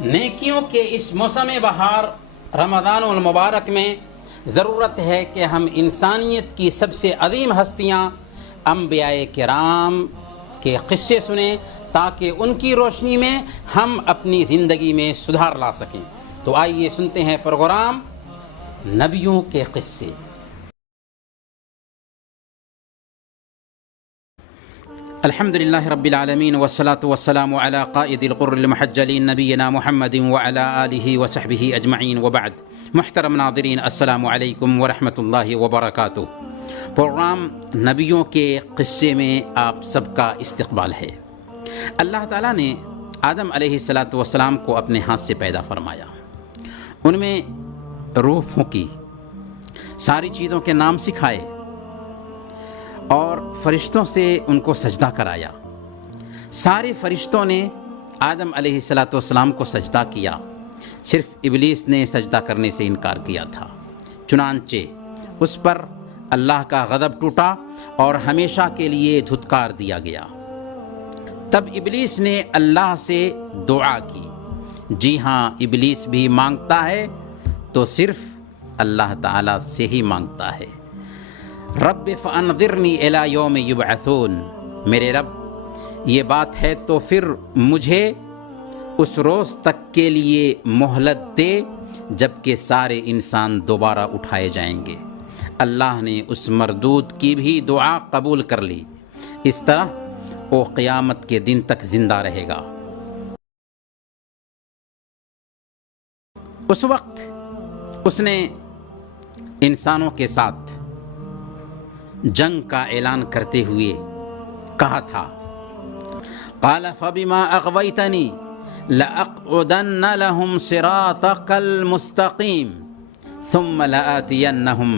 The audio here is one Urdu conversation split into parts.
نیکیوں کے اس موسم بہار رمضان المبارک میں ضرورت ہے کہ ہم انسانیت کی سب سے عظیم ہستیاں انبیاء کرام کے قصے سنیں تاکہ ان کی روشنی میں ہم اپنی زندگی میں سدھار لا سکیں۔ تو آئیے سنتے ہیں پروگرام نبیوں کے قصے۔ الحمد للہ رب العالمین والصلاة والسلام علی قائد القر المحجلین نبینا محمد وعلی آلہ وصحبہ اجمعین وبعد۔ محترم ناظرین، السلام علیکم ورحمۃ اللہ وبرکاتہ۔ پروگرام نبیوں کے قصے میں آپ سب کا استقبال ہے۔ اللہ تعالیٰ نے آدم علیہ السلام کو اپنے ہاتھ سے پیدا فرمایا، ان میں روح پھونکی، ساری چیزوں کے نام سکھائے اور فرشتوں سے ان کو سجدہ کرایا۔ سارے فرشتوں نے آدم علیہ السلام کو سجدہ کیا، صرف ابلیس نے سجدہ کرنے سے انکار کیا تھا۔ چنانچہ اس پر اللہ کا غضب ٹوٹا اور ہمیشہ کے لیے دھتکار دیا گیا۔ تب ابلیس نے اللہ سے دعا کی۔ جی ہاں، ابلیس بھی مانگتا ہے تو صرف اللہ تعالیٰ سے ہی مانگتا ہے۔ رب فانظرنی الی یوم یبعثون، میرے رب یہ بات ہے تو پھر مجھے اس روز تک کے لیے مہلت دے جب کہ سارے انسان دوبارہ اٹھائے جائیں گے۔ اللہ نے اس مردود کی بھی دعا قبول کر لی، اس طرح وہ قیامت کے دن تک زندہ رہے گا۔ اس وقت اس نے انسانوں کے ساتھ جنگ کا اعلان کرتے ہوئے کہا تھا، قال فبما اغویتنی لأقعدن لهم صراطك المستقیم ثم لآتینهم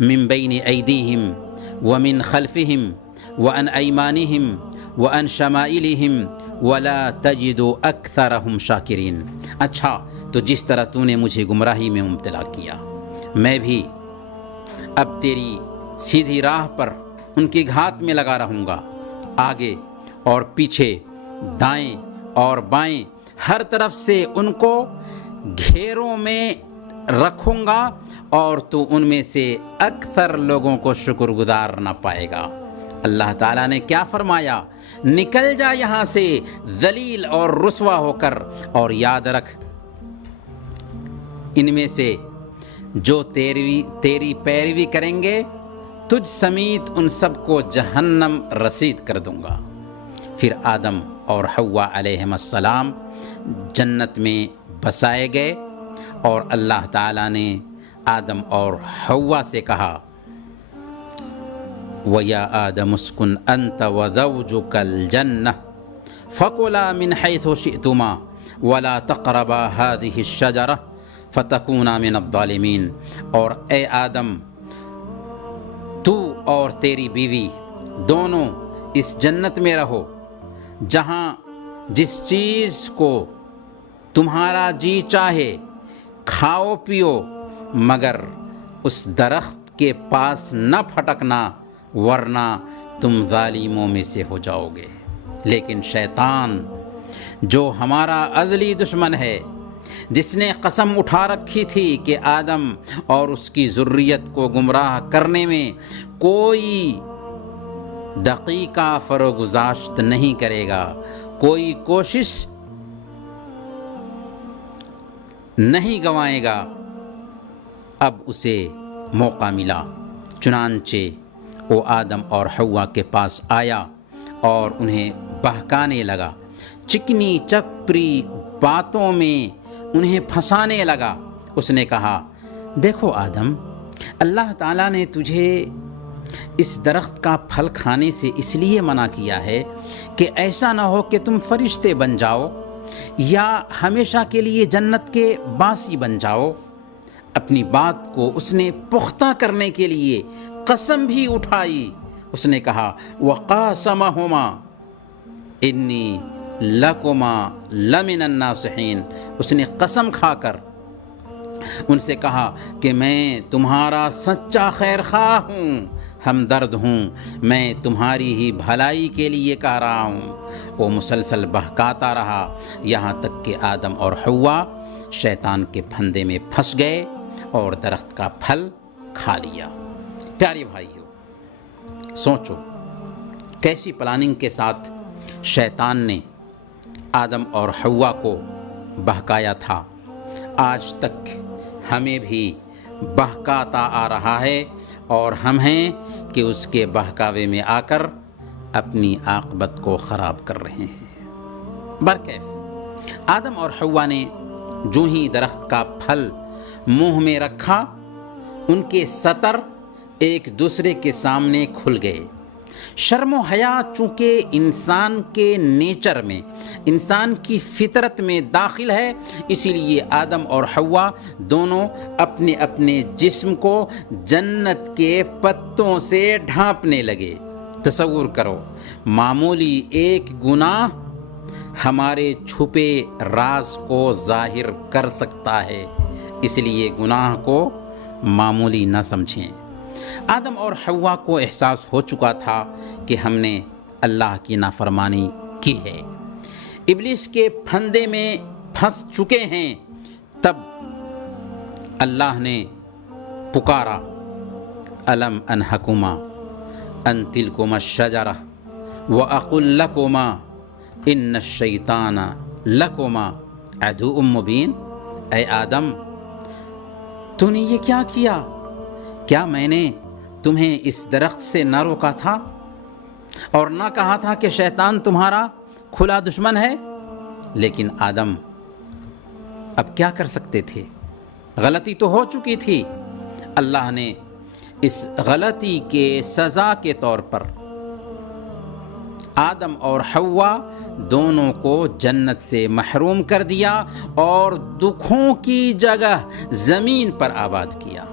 من بین ایدیہم ومن خلفہم وعن ایمانہم وعن شمائلہم ولا تجد اکثرہم شاکرین۔ اچھا، تو جس طرح تو نے مجھے گمراہی میں مبتلا کیا، میں بھی اب تیری سیدھی راہ پر ان کی گھات میں لگا رہوں گا، آگے اور پیچھے، دائیں اور بائیں، ہر طرف سے ان کو گھیروں میں رکھوں گا اور تو ان میں سے اکثر لوگوں کو شکر گزار نہ پائے گا۔ اللہ تعالیٰ نے کیا فرمایا؟ نکل جا یہاں سے ذلیل اور رسوا ہو کر، اور یاد رکھ ان میں سے جو تیری پیروی کریں گے تجھ سمیت ان سب کو جہنم رسید کر دوں گا۔ پھر آدم اور حوا علیہم السلام جنت میں بسائے گئے اور اللہ تعالیٰ نے آدم اور حوا سے کہا، وَيَا آدَمُ اسْكُنْ أَنْتَ وَزَوْجُكَ الْجَنَّةَ فَكُلَا مِنْ حَيْثُ شِئْتُمَا وَلَا تَقْرَبَا هَذِهِ الشَّجَرَةَ فَتَكُونَا مِنَ الظَّالِمِينَ، اور اے آدم، تو اور تیری بیوی دونوں اس جنت میں رہو جہاں جس چیز کو تمہارا جی چاہے کھاؤ پیو، مگر اس درخت کے پاس نہ پھٹکنا ورنہ تم ظالموں میں سے ہو جاؤ گے۔ لیکن شیطان جو ہمارا ازلی دشمن ہے، جس نے قسم اٹھا رکھی تھی کہ آدم اور اس کی ذریت کو گمراہ کرنے میں کوئی دقیقہ فروگزاشت نہیں کرے گا، کوئی کوشش نہیں گنوائے گا، اب اسے موقع ملا۔ چنانچہ وہ آدم اور حوا کے پاس آیا اور انہیں بہکانے لگا، چکنی چپری باتوں میں انہیں پھنسانے لگا۔ اس نے کہا، دیکھو آدم، اللہ تعالیٰ نے تجھے اس درخت کا پھل کھانے سے اس لیے منع کیا ہے کہ ایسا نہ ہو کہ تم فرشتے بن جاؤ یا ہمیشہ کے لیے جنت کے باسی بن جاؤ۔ اپنی بات کو اس نے پختہ کرنے کے لیے قسم بھی اٹھائی۔ اس نے کہا، وَقَاسَمَهُمَا إِنِّي لَكُمَا لَمِنَ النَّاصِحِينَ، اس نے قسم کھا کر ان سے کہا کہ میں تمہارا سچا خیر خواہ ہوں، ہمدرد ہوں، میں تمہاری ہی بھلائی کے لیے کہہ رہا ہوں۔ وہ مسلسل بہکاتا رہا یہاں تک کہ آدم اور حوا شیطان کے پھندے میں پھنس گئے اور درخت کا پھل کھا لیا۔ پیارے بھائیو، سوچو کیسی پلاننگ کے ساتھ شیطان نے آدم اور حوا کو بہکایا تھا۔ آج تک ہمیں بھی بہکاتا آ رہا ہے اور ہم ہیں کہ اس کے بہکاوے میں آ کر اپنی عاقبت کو خراب کر رہے ہیں۔ برکیف آدم اور حوا نے جو ہی درخت کا پھل منہ میں رکھا، ان کے سطر ایک دوسرے کے سامنے کھل گئے۔ شرم و حیا چونکہ انسان کے نیچر میں، انسان کی فطرت میں داخل ہے، اسی لیے آدم اور حوا دونوں اپنے اپنے جسم کو جنت کے پتوں سے ڈھانپنے لگے۔ تصور کرو، معمولی ایک گناہ ہمارے چھپے راز کو ظاہر کر سکتا ہے، اس لیے گناہ کو معمولی نہ سمجھیں۔ آدم اور حوا کو احساس ہو چکا تھا کہ ہم نے اللہ کی نافرمانی کی ہے، ابلیس کے پھندے میں پھنس چکے ہیں۔ تب اللہ نے پکارا، الم انہکما ان تلکما الشجرہ واقل لکما ان الشیطان لکما عدو مبین۔ اے آدم، تو نے یہ کیا کیا؟ کیا میں نے تمہیں اس درخت سے نہ روکا تھا اور نہ کہا تھا کہ شیطان تمہارا کھلا دشمن ہے؟ لیکن آدم اب کیا کر سکتے تھے؟ غلطی تو ہو چکی تھی۔ اللہ نے اس غلطی کے سزا کے طور پر آدم اور حوا دونوں کو جنت سے محروم کر دیا اور دکھوں کی جگہ زمین پر آباد کیا۔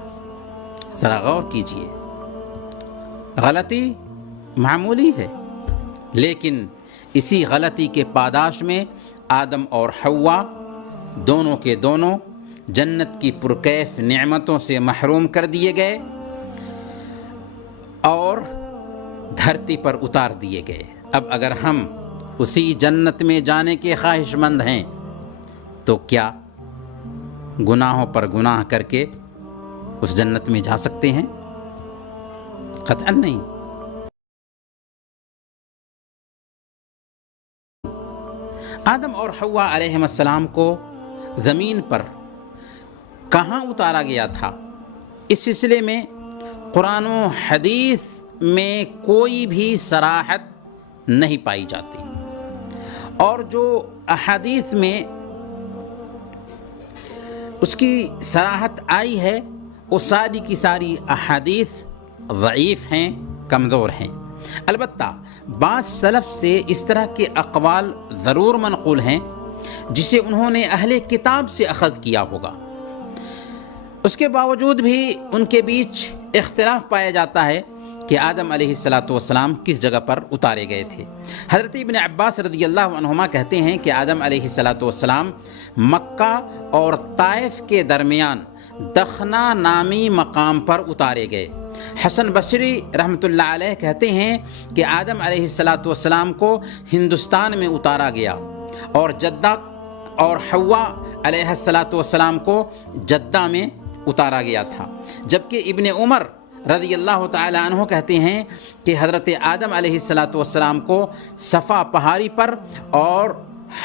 ذرا غور کیجئے، غلطی معمولی ہے، لیکن اسی غلطی کے پاداش میں آدم اور حوا دونوں کے دونوں جنت کی پرکیف نعمتوں سے محروم کر دیے گئے اور دھرتی پر اتار دیے گئے۔ اب اگر ہم اسی جنت میں جانے کے خواہش مند ہیں تو کیا گناہوں پر گناہ کر کے اس جنت میں جا سکتے ہیں؟ قطعاً نہیں۔ آدم اور حوا علیہ السلام کو زمین پر کہاں اتارا گیا تھا؟ اس سلسلے میں قرآن و حدیث میں کوئی بھی صراحت نہیں پائی جاتی، اور جو احادیث میں اس کی صراحت آئی ہے وہ ساری کی ساری احادیث ضعیف ہیں، کمزور ہیں۔ البتہ بعض سلف سے اس طرح کے اقوال ضرور منقول ہیں جسے انہوں نے اہل کتاب سے اخذ کیا ہوگا۔ اس کے باوجود بھی ان کے بیچ اختلاف پایا جاتا ہے کہ آدم علیہ السلام کس جگہ پر اتارے گئے تھے۔ حضرت ابن عباس رضی اللہ عنہما کہتے ہیں کہ آدم علیہ السلام مکہ اور طائف کے درمیان دخنہ نامی مقام پر اتارے گئے۔ حسن بصری رحمۃ اللہ علیہ کہتے ہیں کہ آدم علیہ السلام کو ہندوستان میں اتارا گیا اور جدہ اور حوا علیہ السلام کو جدہ میں اتارا گیا تھا، جبکہ ابن عمر رضی اللہ تعالی عنہ کہتے ہیں کہ حضرت آدم علیہ السلام کو صفا پہاڑی پر اور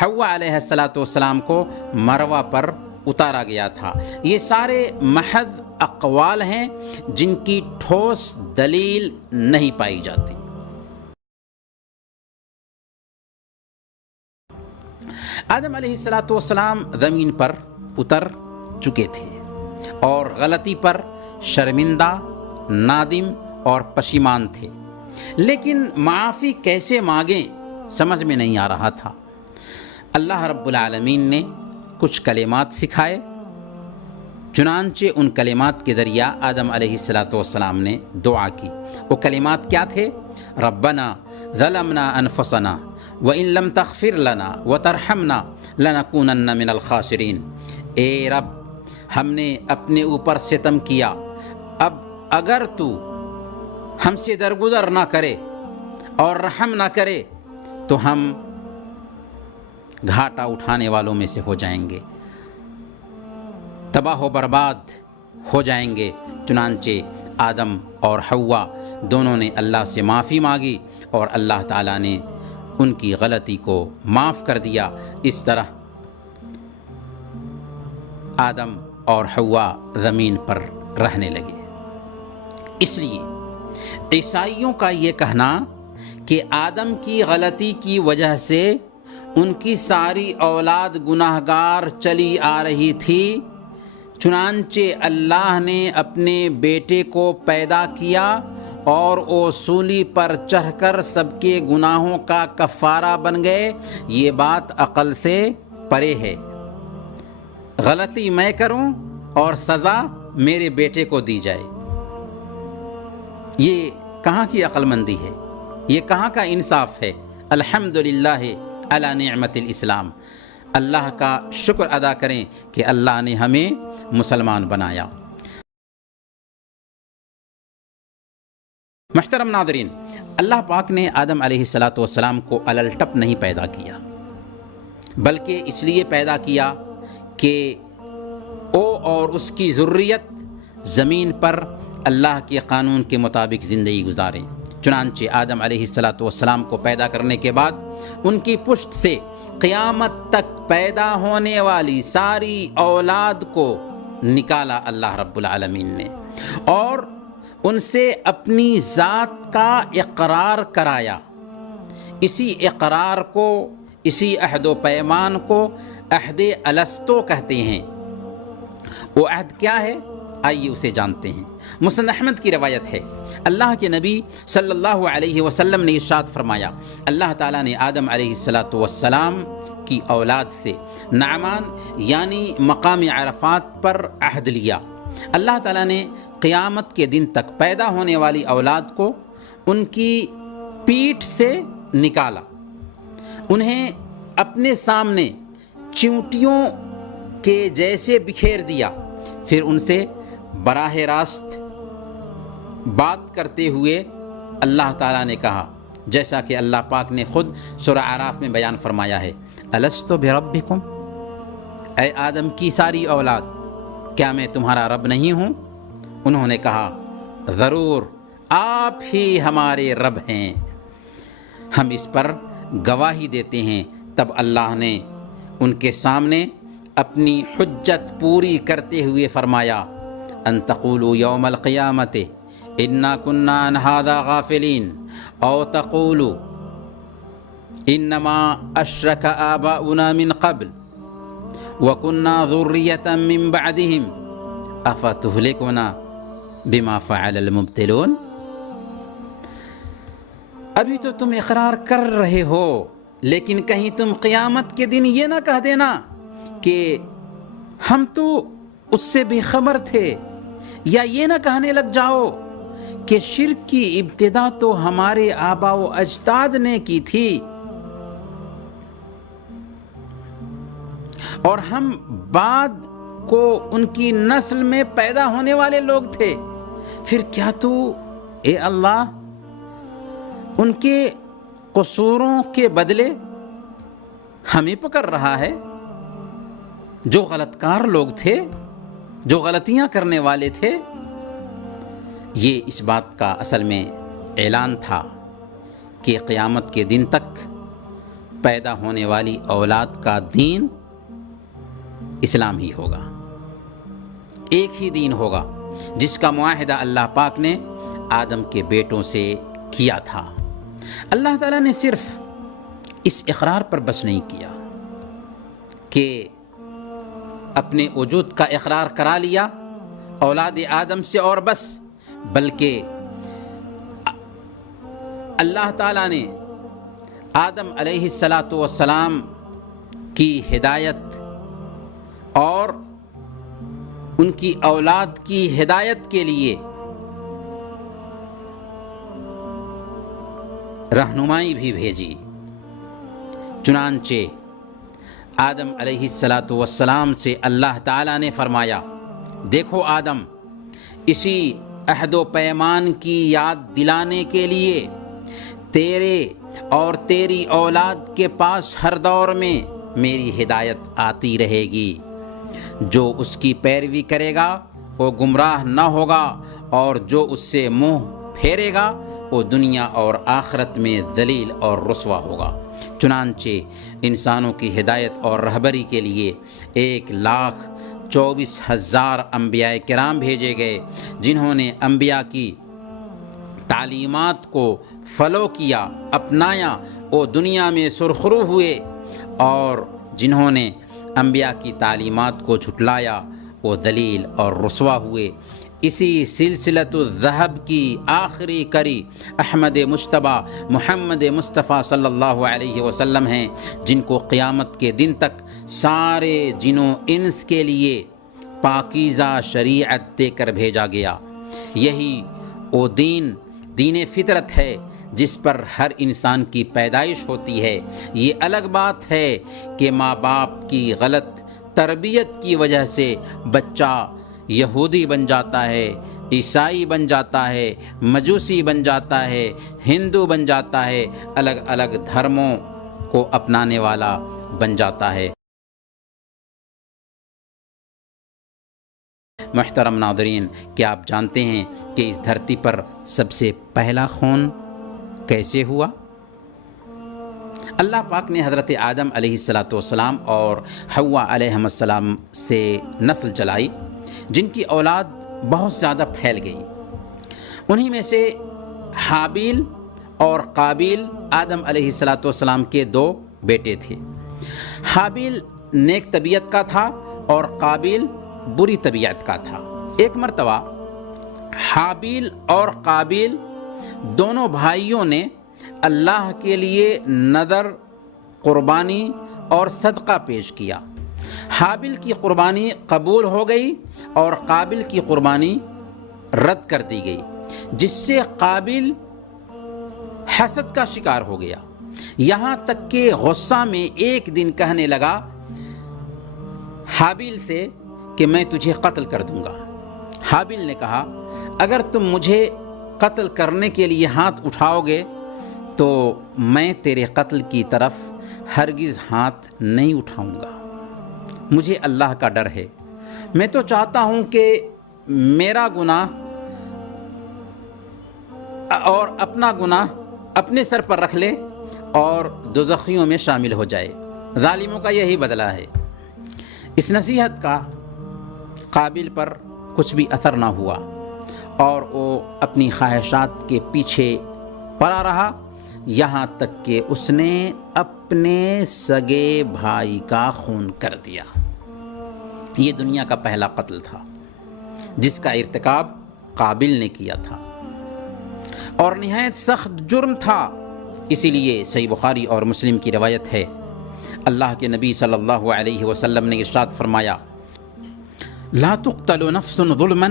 حوا علیہ السلام کو مروہ پر اتارا گیا تھا۔ یہ سارے محض اقوال ہیں جن کی ٹھوس دلیل نہیں پائی جاتی۔ آدم علیہ السلام زمین پر اتر چکے تھے اور غلطی پر شرمندہ، نادم اور پشیمان تھے، لیکن معافی کیسے مانگیں سمجھ میں نہیں آ رہا تھا۔ اللہ رب العالمین نے کچھ کلمات سکھائے، چنانچہ ان کلمات کے ذریعہ آدم علیہ السلام نے دعا کی۔ وہ کلمات کیا تھے؟ ربنا ظلمنا انفسنا وان لم تغفر لنا وترحمنا لنکونن من الخاسرین۔ اے رب، ہم نے اپنے اوپر ستم کیا، اب اگر تو ہم سے درگزر نہ کرے اور رحم نہ کرے تو ہم گھاٹا اٹھانے والوں میں سے ہو جائیں گے، تباہ و برباد ہو جائیں گے۔ چنانچہ آدم اور حوا دونوں نے اللہ سے معافی مانگی اور اللہ تعالیٰ نے ان کی غلطی کو معاف کر دیا۔ اس طرح آدم اور حوا زمین پر رہنے لگے۔ اس لیے عیسائیوں کا یہ کہنا کہ آدم کی غلطی کی وجہ سے ان کی ساری اولاد گناہگار چلی آ رہی تھی، چنانچہ اللہ نے اپنے بیٹے کو پیدا کیا اور وہ سولی پر چڑھ کر سب کے گناہوں کا کفارہ بن گئے، یہ بات عقل سے پرے ہے۔ غلطی میں کروں اور سزا میرے بیٹے کو دی جائے، یہ کہاں کی عقل مندی ہے؟ یہ کہاں کا انصاف ہے؟ الحمدللہ علی نعمت الاسلام، اللہ کا شکر ادا کریں کہ اللہ نے ہمیں مسلمان بنایا۔ محترم ناظرین، اللہ پاک نے آدم علیہ السلام کو الٹپ نہیں پیدا کیا، بلکہ اس لیے پیدا کیا کہ وہ اور اس کی ذریت زمین پر اللہ کے قانون کے مطابق زندگی گزاریں۔ چنانچہ آدم علیہ السلام کو پیدا کرنے کے بعد ان کی پشت سے قیامت تک پیدا ہونے والی ساری اولاد کو نکالا اللہ رب العالمین نے، اور ان سے اپنی ذات کا اقرار کرایا۔ اسی اقرار کو، اسی عہد و پیمان کو عہد الستو کہتے ہیں۔ وہ عہد کیا ہے؟ آئیے اسے جانتے ہیں۔ مسند احمد کی روایت ہے، اللہ کے نبی صلی اللہ علیہ وسلم نے ارشاد فرمایا، اللہ تعالیٰ نے آدم علیہ السلام کی اولاد سے نعمان یعنی مقام عرفات پر عہد لیا۔ اللہ تعالیٰ نے قیامت کے دن تک پیدا ہونے والی اولاد کو ان کی پیٹھ سے نکالا، انہیں اپنے سامنے چیونٹیوں کے جیسے بکھیر دیا، پھر ان سے براہ راست بات کرتے ہوئے اللہ تعالیٰ نے کہا، جیسا کہ اللہ پاک نے خود سورہ اعراف میں بیان فرمایا ہے، الستو بربکم، اے آدم کی ساری اولاد، کیا میں تمہارا رب نہیں ہوں؟ انہوں نے کہا، ضرور آپ ہی ہمارے رب ہیں، ہم اس پر گواہی دیتے ہیں۔ تب اللہ نے ان کے سامنے اپنی حجت پوری کرتے ہوئے فرمایا، ان تقولوا یوم القیامت انا کنا عن ھذا غافلین او تقولوا انما اشرک آباؤنا من قبل وکنا ذریة من بعدہم افتہلکنا بما فعل المبطلون۔ ابھی تو تم اقرار کر رہے ہو، لیکن کہیں تم قیامت کے دن یہ نہ کہہ دینا کہ ہم تو اس سے بے خبر تھے، یا یہ نہ کہنے لگ جاؤ کہ شرک کی ابتدا تو ہمارے آبا و اجداد نے کی تھی اور ہم بعد کو ان کی نسل میں پیدا ہونے والے لوگ تھے، پھر کیا تو اے اللہ ان کے قصوروں کے بدلے ہمیں پکڑ رہا ہے؟ جو غلط کار لوگ تھے، جو غلطیاں کرنے والے تھے، یہ اس بات کا اصل میں اعلان تھا کہ قیامت کے دن تک پیدا ہونے والی اولاد کا دین اسلام ہی ہوگا، ایک ہی دین ہوگا جس کا معاہدہ اللہ پاک نے آدم کے بیٹوں سے کیا تھا۔ اللہ تعالیٰ نے صرف اس اقرار پر بس نہیں کیا کہ اپنے وجود کا اقرار کرا لیا اولاد آدم سے اور بس، بلکہ اللہ تعالیٰ نے آدم علیہ السلام کی ہدایت اور ان کی اولاد کی ہدایت کے لیے رہنمائی بھی بھیجی۔ چنانچہ آدم علیہ السلام سے اللہ تعالیٰ نے فرمایا، دیکھو آدم، اسی عہد و پیمان کی یاد دلانے کے لیے تیرے اور تیری اولاد کے پاس ہر دور میں میری ہدایت آتی رہے گی۔ جو اس کی پیروی کرے گا وہ گمراہ نہ ہوگا، اور جو اس سے منہ پھیرے گا وہ دنیا اور آخرت میں ذلیل اور رسوا ہوگا۔ چنانچہ انسانوں کی ہدایت اور رہبری کے لیے 1,24,000 انبیاء کرام بھیجے گئے، جنہوں نے انبیاء کی تعلیمات کو فالو کیا، اپنایا، وہ دنیا میں سرخرو ہوئے، اور جنہوں نے انبیاء کی تعلیمات کو جھٹلایا وہ ذلیل اور رسوا ہوئے۔ اسی سلسلۃ الذہب کی آخری کڑی احمد مجتبی محمد مصطفیٰ صلی اللہ علیہ وسلم ہیں، جن کو قیامت کے دن تک سارے جنوں انس کے لیے پاکیزہ شریعت دے کر بھیجا گیا۔ یہی وہ دین فطرت ہے جس پر ہر انسان کی پیدائش ہوتی ہے۔ یہ الگ بات ہے کہ ماں باپ کی غلط تربیت کی وجہ سے بچہ یہودی بن جاتا ہے، عیسائی بن جاتا ہے، مجوسی بن جاتا ہے، ہندو بن جاتا ہے، الگ الگ دھرموں کو اپنانے والا بن جاتا ہے۔ محترم ناظرین، کیا آپ جانتے ہیں کہ اس دھرتی پر سب سے پہلا خون کیسے ہوا؟ اللہ پاک نے حضرت آدم علیہ السلام اور حوا علیہ السلام سے نسل چلائی، جن کی اولاد بہت زیادہ پھیل گئی۔ انہی میں سے حابیل اور قابیل آدم علیہ السلام کے 2 بیٹے تھے۔ حابیل نیک طبیعت کا تھا اور قابیل بری طبیعت کا تھا۔ ایک مرتبہ حابیل اور قابیل دونوں بھائیوں نے اللہ کے لیے نذر، قربانی اور صدقہ پیش کیا۔ حابیل کی قربانی قبول ہو گئی اور قابیل کی قربانی رد کر دی گئی، جس سے قابیل حسد کا شکار ہو گیا، یہاں تک کہ غصہ میں ایک دن کہنے لگا حابیل سے کہ میں تجھے قتل کر دوں گا۔ حابیل نے کہا اگر تم مجھے قتل کرنے کے لیے ہاتھ اٹھاؤ گے تو میں تیرے قتل کی طرف ہرگز ہاتھ نہیں اٹھاؤں گا، مجھے اللہ کا ڈر ہے، میں تو چاہتا ہوں کہ میرا گناہ اور اپنا گناہ اپنے سر پر رکھ لے اور دوزخیوں میں شامل ہو جائے۔ ظالموں کا یہی بدلہ ہے۔ اس نصیحت کا قابل پر کچھ بھی اثر نہ ہوا اور وہ اپنی خواہشات کے پیچھے پڑا رہا، یہاں تک کہ اس نے اپنے سگے بھائی کا خون کر دیا۔ یہ دنیا کا پہلا قتل تھا جس کا ارتکاب قابل نے کیا تھا، اور نہایت سخت جرم تھا۔ اسی لیے صحیح بخاری اور مسلم کی روایت ہے، اللہ کے نبی صلی اللہ علیہ وسلم نے ارشاد فرمایا لا تقتل نفس ظلما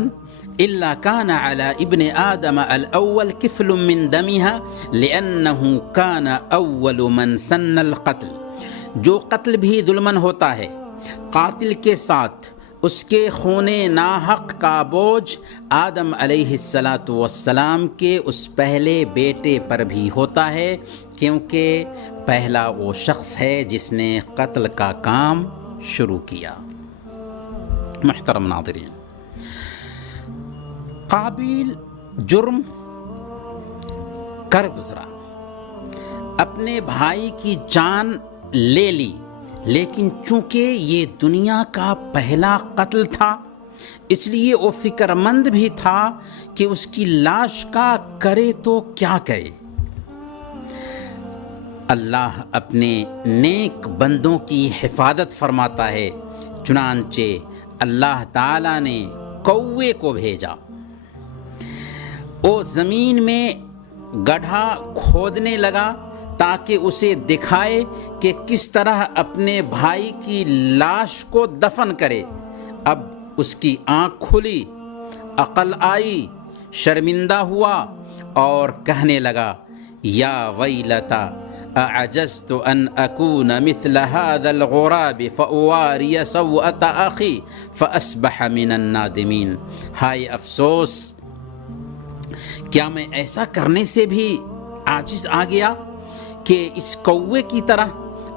الا كان على ابن آدم الاول كفل من دمها لانه كان اول من سن القتل۔ جو قتل بھی ظلمن ہوتا ہے، قاتل کے ساتھ اس کے خون ناحق کا بوجھ آدم علیہ السلام کے اس پہلے بیٹے پر بھی ہوتا ہے، کیونکہ پہلا وہ شخص ہے جس نے قتل کا کام شروع کیا۔ محترم ناظرین، قابیل جرم کر گزرا، اپنے بھائی کی جان لے لی، لیکن چونکہ یہ دنیا کا پہلا قتل تھا اس لیے وہ فکر مند بھی تھا کہ اس کی لاش کا کرے تو کیا کرے۔ اللہ اپنے نیک بندوں کی حفاظت فرماتا ہے، چنانچہ اللہ تعالیٰ نے کوے کو بھیجا، وہ زمین میں گڑھا کھودنے لگا تاکہ اسے دکھائے کہ کس طرح اپنے بھائی کی لاش کو دفن کرے۔ اب اس کی آنکھ کھلی، عقل آئی، شرمندہ ہوا اور کہنے لگا یا ویلتا اعجزت ان اکون مثل هذا الغراب فاواری سوءة اخی فاصبح من النادمین۔ ہائے افسوس، کیا میں ایسا کرنے سے بھی عاجز آ گیا کہ اس کوے کی طرح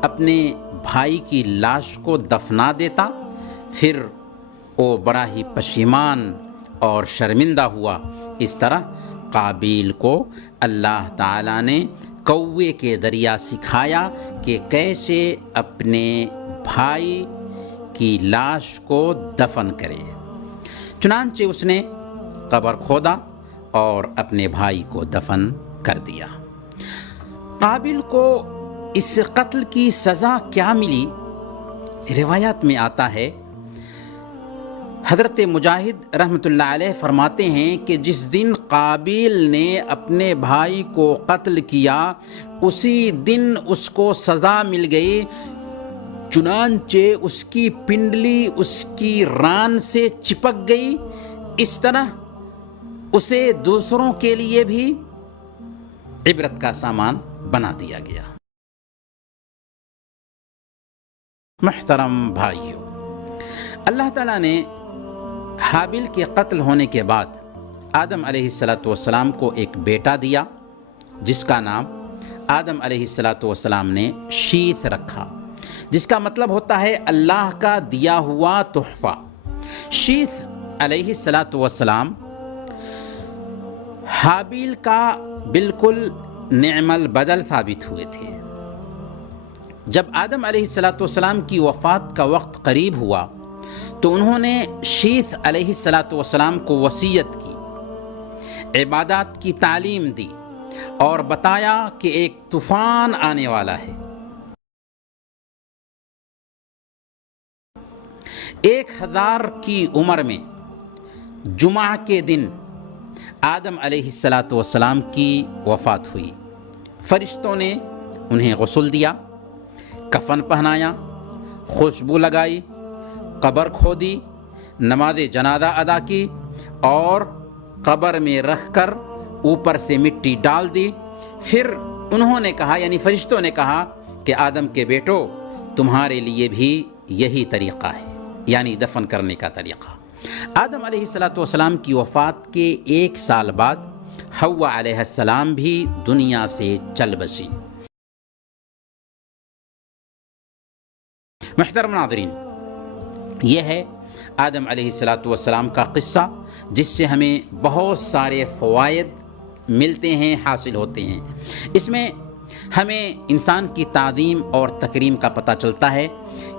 اپنے بھائی کی لاش کو دفنا دیتا؟ پھر وہ بڑا ہی پشیمان اور شرمندہ ہوا۔ اس طرح قابیل کو اللہ تعالیٰ نے کوے کے ذریعہ سکھایا کہ کیسے اپنے بھائی کی لاش کو دفن کرے۔ چنانچہ اس نے قبر کھودا اور اپنے بھائی کو دفن کر دیا۔ قابیل کو اس قتل کی سزا کیا ملی؟ روایات میں آتا ہے، حضرت مجاہد رحمۃ اللہ علیہ فرماتے ہیں کہ جس دن قابیل نے اپنے بھائی کو قتل کیا اسی دن اس کو سزا مل گئی، چنانچہ اس کی پنڈلی اس کی ران سے چپک گئی۔ اس طرح اسے دوسروں کے لیے بھی عبرت کا سامان بنا دیا گیا۔ محترم بھائیو، اللہ تعالیٰ نے حابیل کے قتل ہونے کے بعد آدم علیہ السلام کو ایک بیٹا دیا جس کا نام آدم علیہ السلام نے شیث رکھا، جس کا مطلب ہوتا ہے اللہ کا دیا ہوا تحفہ۔ شیث علیہ السلام حابیل کا بالکل نعم البدل ثابت ہوئے تھے۔ جب آدم علیہ السلام کی وفات کا وقت قریب ہوا تو انہوں نے شیث علیہ السلام کو وصیت کی، عبادات کی تعلیم دی اور بتایا کہ ایک طوفان آنے والا ہے۔ 1000 کی عمر میں جمعہ کے دن آدم علیہ السلام کی وفات ہوئی۔ فرشتوں نے انہیں غسل دیا، کفن پہنایا، خوشبو لگائی، قبر کھودی، نماز جنازہ ادا کی اور قبر میں رکھ کر اوپر سے مٹی ڈال دی۔ پھر انہوں نے کہا، یعنی فرشتوں نے کہا کہ آدم کے بیٹو تمہارے لیے بھی یہی طریقہ ہے، یعنی دفن کرنے کا طریقہ۔ آدم علیہ السلام کی وفات کے 1 سال بعد حوا علیہ السلام بھی دنیا سے چل بسی۔ محترم ناظرین، یہ ہے آدم علیہ السلام کا قصہ، جس سے ہمیں بہت سارے فوائد ملتے ہیں، حاصل ہوتے ہیں۔ اس میں ہمیں انسان کی تعظیم اور تکریم کا پتہ چلتا ہے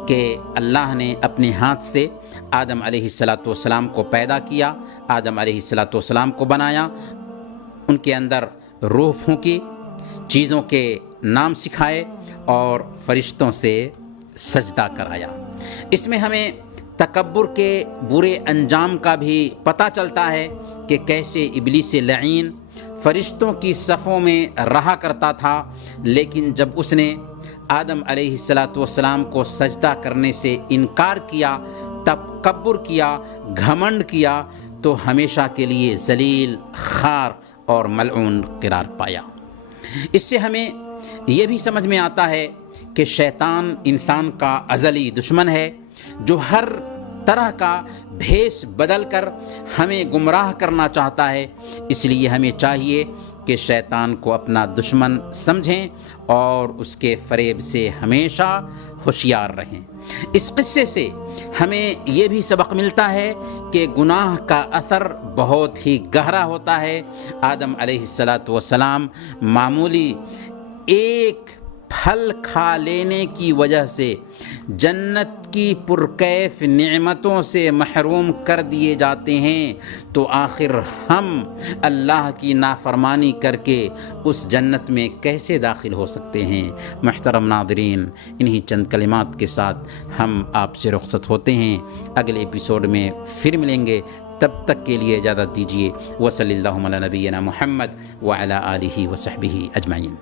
کہ اللہ نے اپنے ہاتھ سے آدم علیہ السلام کو پیدا کیا، آدم علیہ السلام کو بنایا، ان کے اندر روح پھونکی، چیزوں کے نام سکھائے اور فرشتوں سے سجدہ کرایا۔ اس میں ہمیں تکبر کے برے انجام کا بھی پتہ چلتا ہے کہ کیسے ابلیس لعین فرشتوں کی صفوں میں رہا کرتا تھا، لیکن جب اس نے آدم علیہ السلام کو سجدہ کرنے سے انکار کیا، تکبر کیا، گھمنڈ کیا، تو ہمیشہ کے لیے ذلیل، خار اور ملعون قرار پایا۔ اس سے ہمیں یہ بھی سمجھ میں آتا ہے کہ شیطان انسان کا ازلی دشمن ہے، جو ہر طرح کا بھیس بدل کر ہمیں گمراہ کرنا چاہتا ہے۔ اس لیے ہمیں چاہیے کہ شیطان کو اپنا دشمن سمجھیں اور اس کے فریب سے ہمیشہ ہوشیار رہیں۔ اس قصے سے ہمیں یہ بھی سبق ملتا ہے کہ گناہ کا اثر بہت ہی گہرا ہوتا ہے۔ آدم علیہ السلام معمولی ایک پھل کھا لینے کی وجہ سے جنت کی پرکیف نعمتوں سے محروم کر دیے جاتے ہیں، تو آخر ہم اللہ کی نافرمانی کر کے اس جنت میں کیسے داخل ہو سکتے ہیں؟ محترم ناظرین، انہی چند کلمات کے ساتھ ہم آپ سے رخصت ہوتے ہیں۔ اگلے ایپیسوڈ میں پھر ملیں گے، تب تک کے لیے اجازت دیجیے۔ وصلی اللہ علی نبینا محمد وعلی آلہ وصحبہ اجمعین۔